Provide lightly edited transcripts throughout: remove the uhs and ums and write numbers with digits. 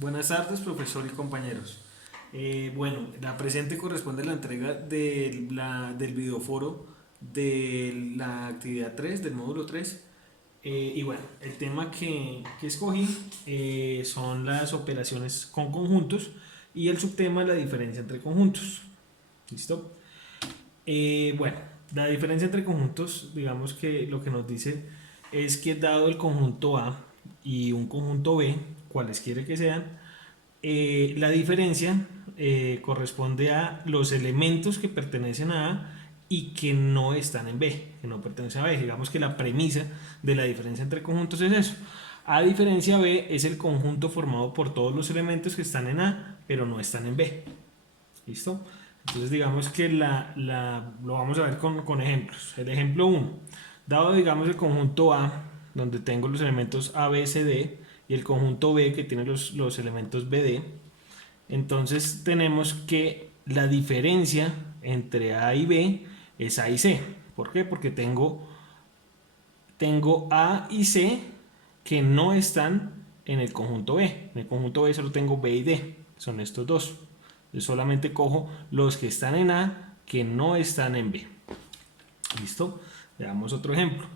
Buenas tardes, profesor y compañeros. Bueno, la presente corresponde a la entrega del videoforo de la actividad 3 del módulo 3. Y bueno, el tema que escogí son las operaciones con conjuntos y el subtema la diferencia entre conjuntos. ¿Listo? Bueno, la diferencia entre conjuntos, digamos que lo que nos dice es que dado el conjunto A y un conjunto B, cualesquiera que sean, la diferencia corresponde a los elementos que pertenecen a A y que no están en B, que no pertenecen a B. Digamos que la premisa de la diferencia entre conjuntos es eso. A diferencia B es el conjunto formado por todos los elementos que están en A, pero no están en B. ¿Listo? Entonces digamos que lo vamos a ver con ejemplos. El ejemplo 1. Dado digamos el conjunto A, donde tengo los elementos A, B, C, D, y el conjunto B que tiene los elementos B, D, entonces tenemos que la diferencia entre A y B es A y C. ¿Por qué? Porque tengo A y C que no están en el conjunto B. En el conjunto B solo tengo B y D, son estos dos. Yo solamente cojo los que están en A que no están en B. ¿Listo? Veamos otro ejemplo.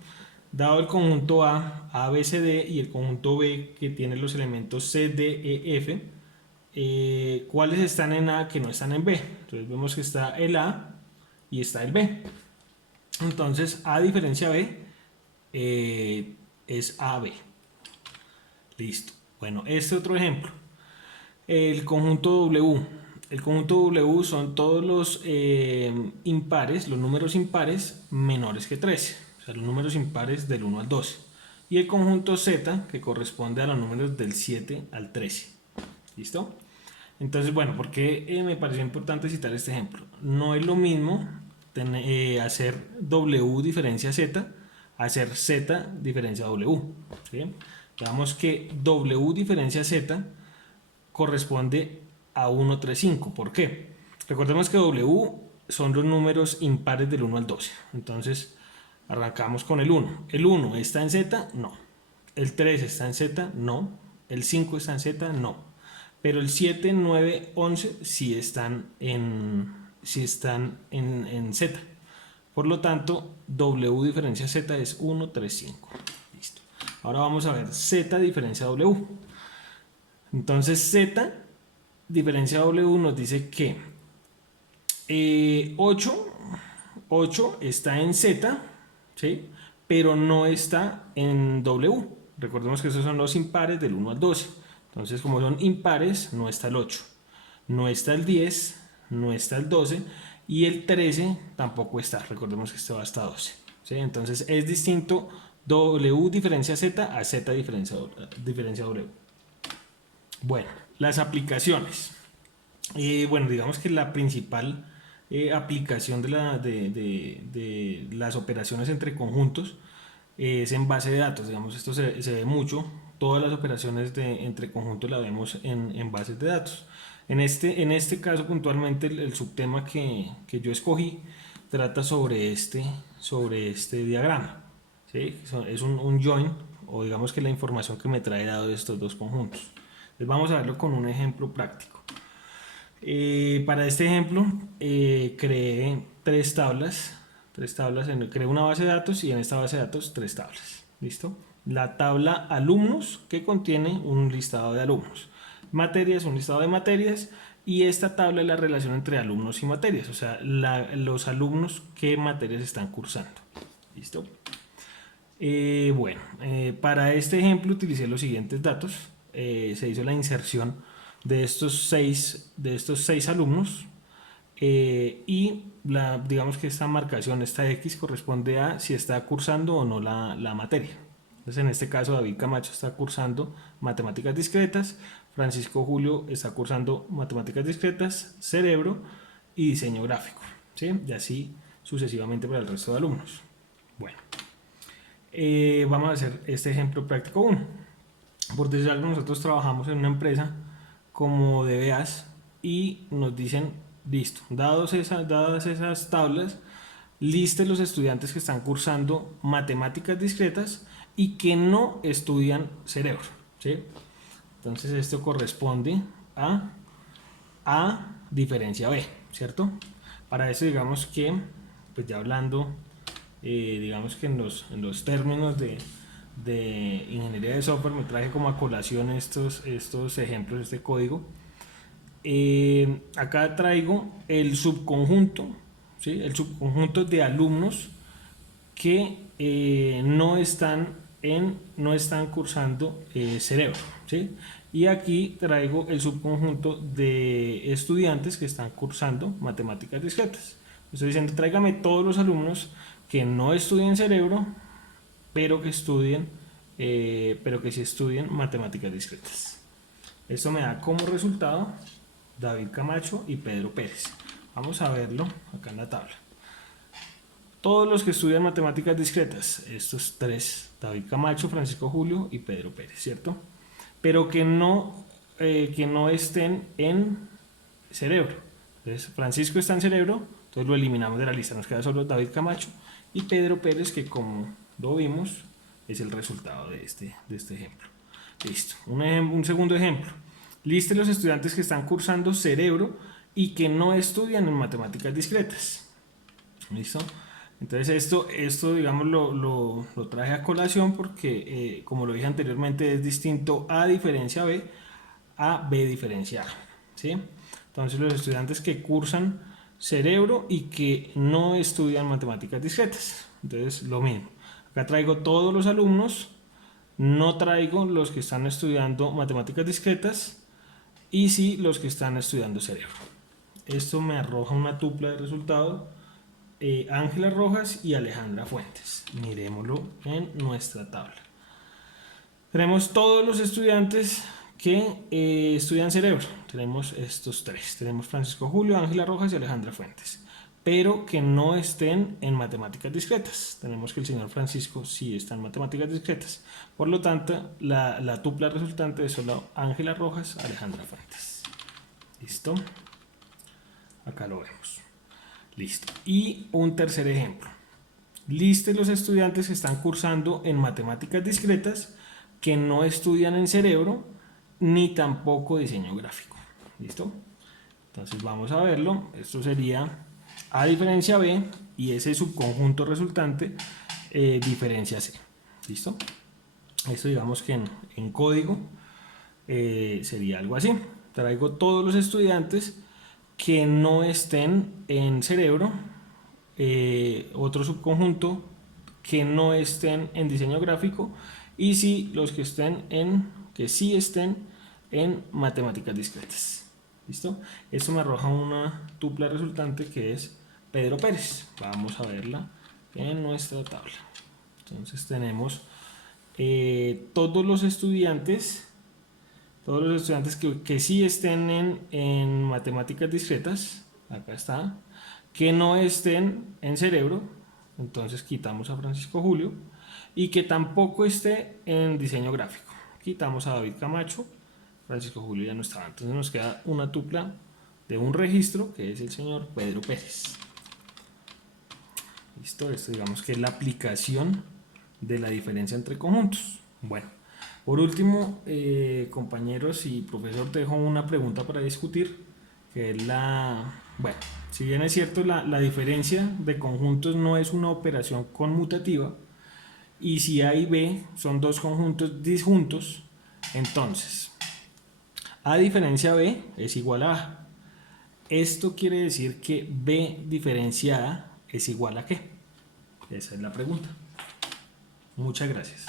Dado el conjunto A, B, C, D y el conjunto B que tiene los elementos C, D, E, F, ¿cuáles están en A que no están en B? Entonces vemos que está el A y está el B. Entonces A diferencia B es AB. Listo. Bueno, este otro ejemplo. El conjunto W. El conjunto W son todos los impares, los números impares menores que 13. O sea, los números impares del 1 al 12. Y el conjunto Z, que corresponde a los números del 7 al 13. ¿Listo? Entonces, bueno, ¿por qué me pareció importante citar este ejemplo? No es lo mismo hacer W diferencia Z, hacer Z diferencia W. ¿Sí? Veamos que W diferencia Z corresponde a 135. ¿Por qué? Recordemos que W son los números impares del 1 al 12. Entonces, arrancamos con el 1. ¿El 1 está en Z? No. ¿El 3 está en Z? No. ¿El 5 está en Z? No. Pero el 7, 9, 11 sí están en Z. Por lo tanto, W diferencia Z es 135. Listo. Ahora vamos a ver Z diferencia W. Entonces Z diferencia W nos dice que 8 está en Z, ¿sí? Pero no está en W. Recordemos que esos son los impares del 1 al 12. Entonces, como son impares, no está el 8, no está el 10, no está el 12 y el 13 tampoco está. Recordemos que este va hasta 12. ¿Sí? Entonces, es distinto W diferencia Z a Z diferencia W. Bueno, las aplicaciones. Bueno, digamos que la principal aplicación de las operaciones entre conjuntos es en base de datos. Digamos, esto se ve mucho. Todas las operaciones entre conjuntos las vemos en bases de datos. En este caso, puntualmente, el subtema que yo escogí trata sobre este diagrama. ¿Sí? Es un join, o digamos que la información que me trae dado de estos dos conjuntos. Entonces vamos a verlo con un ejemplo práctico. Para este ejemplo creé tres tablas, creé una base de datos y en esta base de datos tres tablas. ¿Listo? La tabla alumnos, que contiene un listado de alumnos, materias, un listado de materias, y esta tabla es la relación entre alumnos y materias, o sea, los alumnos qué materias están cursando. ¿Listo? Bueno, para este ejemplo utilicé los siguientes datos. Se hizo la inserción de estos seis alumnos y digamos que esta marcación, esta X, corresponde a si está cursando o no la materia. Entonces, en este caso, David Camacho está cursando matemáticas discretas, Francisco Julio está cursando matemáticas discretas, cerebro y diseño gráfico, ¿sí? Y así sucesivamente para el resto de alumnos. Bueno, vamos a hacer este ejemplo práctico 1. Por decir algo, nosotros trabajamos en una empresa como DBAs y nos dicen, listo, dadas esas tablas, liste los estudiantes que están cursando matemáticas discretas y que no estudian cerebro, ¿sí? Entonces esto corresponde a A diferencia B, ¿cierto? Para eso digamos que, pues ya hablando, digamos que en los términos de ingeniería de software me traje como a colación estos ejemplos, este código. Acá traigo el subconjunto, ¿sí? El subconjunto de alumnos que no están cursando cerebro, ¿sí? Y aquí traigo el subconjunto de estudiantes que están cursando matemáticas discretas. Estoy diciendo, tráigame todos los alumnos que no estudien cerebro, pero que sí estudien matemáticas discretas. Esto me da como resultado David Camacho y Pedro Pérez. Vamos a verlo acá en la tabla. Todos los que estudian matemáticas discretas, estos tres, David Camacho, Francisco Julio y Pedro Pérez, ¿cierto? Pero que no estén en cerebro. Entonces, Francisco está en cerebro, entonces lo eliminamos de la lista, nos queda solo David Camacho y Pedro Pérez, que como lo vimos, es el resultado de este ejemplo. Listo. Un segundo ejemplo. Liste los estudiantes que están cursando cerebro y que no estudian en matemáticas discretas. ¿Listo? Entonces esto digamos lo traje a colación porque como lo dije anteriormente es distinto A diferencia B a B diferencia A, ¿sí? Entonces los estudiantes que cursan cerebro y que no estudian matemáticas discretas, entonces lo mismo, acá traigo todos los alumnos, no traigo los que están estudiando matemáticas discretas y sí los que están estudiando cerebro. Esto me arroja una tupla de resultados, Ángela Rojas y Alejandra Fuentes. Miremoslo en nuestra tabla. Tenemos todos los estudiantes que estudian cerebro. Tenemos estos tres. Tenemos Francisco Julio, Ángela Rojas y Alejandra Fuentes. Pero que no estén en matemáticas discretas. Tenemos que el señor Francisco sí está en matemáticas discretas. Por lo tanto, la tupla resultante es solo Ángela Rojas, Alejandra Fuentes. ¿Listo? Acá lo vemos. Listo. Y un tercer ejemplo. Liste los estudiantes que están cursando en matemáticas discretas que no estudian en cerebro ni tampoco diseño gráfico. ¿Listo? Entonces vamos a verlo. Esto sería A diferencia B y ese subconjunto resultante diferencia C. ¿Listo? Esto digamos que en código sería algo así. Traigo todos los estudiantes que no estén en cerebro, otro subconjunto que no estén en diseño gráfico y sí los que sí estén en matemáticas discretas. ¿Listo? Esto me arroja una tupla resultante que es Pedro Pérez. Vamos a verla en nuestra tabla. Entonces tenemos todos los estudiantes que sí estén en matemáticas discretas, acá está, que no estén en cerebro, entonces quitamos a Francisco Julio, y que tampoco esté en diseño gráfico, quitamos a David Camacho, Francisco Julio ya no estaba, entonces nos queda una tupla de un registro que es el señor Pedro Pérez. Listo, esto digamos que es la aplicación de la diferencia entre conjuntos. Bueno, por último, compañeros y profesor, te dejo una pregunta para discutir, que es bueno, si bien es cierto, la diferencia de conjuntos no es una operación conmutativa, y si A y B son dos conjuntos disjuntos, entonces A diferencia B es igual a A. Esto quiere decir que B diferencia A es igual a ¿qué? Esa es la pregunta. Muchas gracias.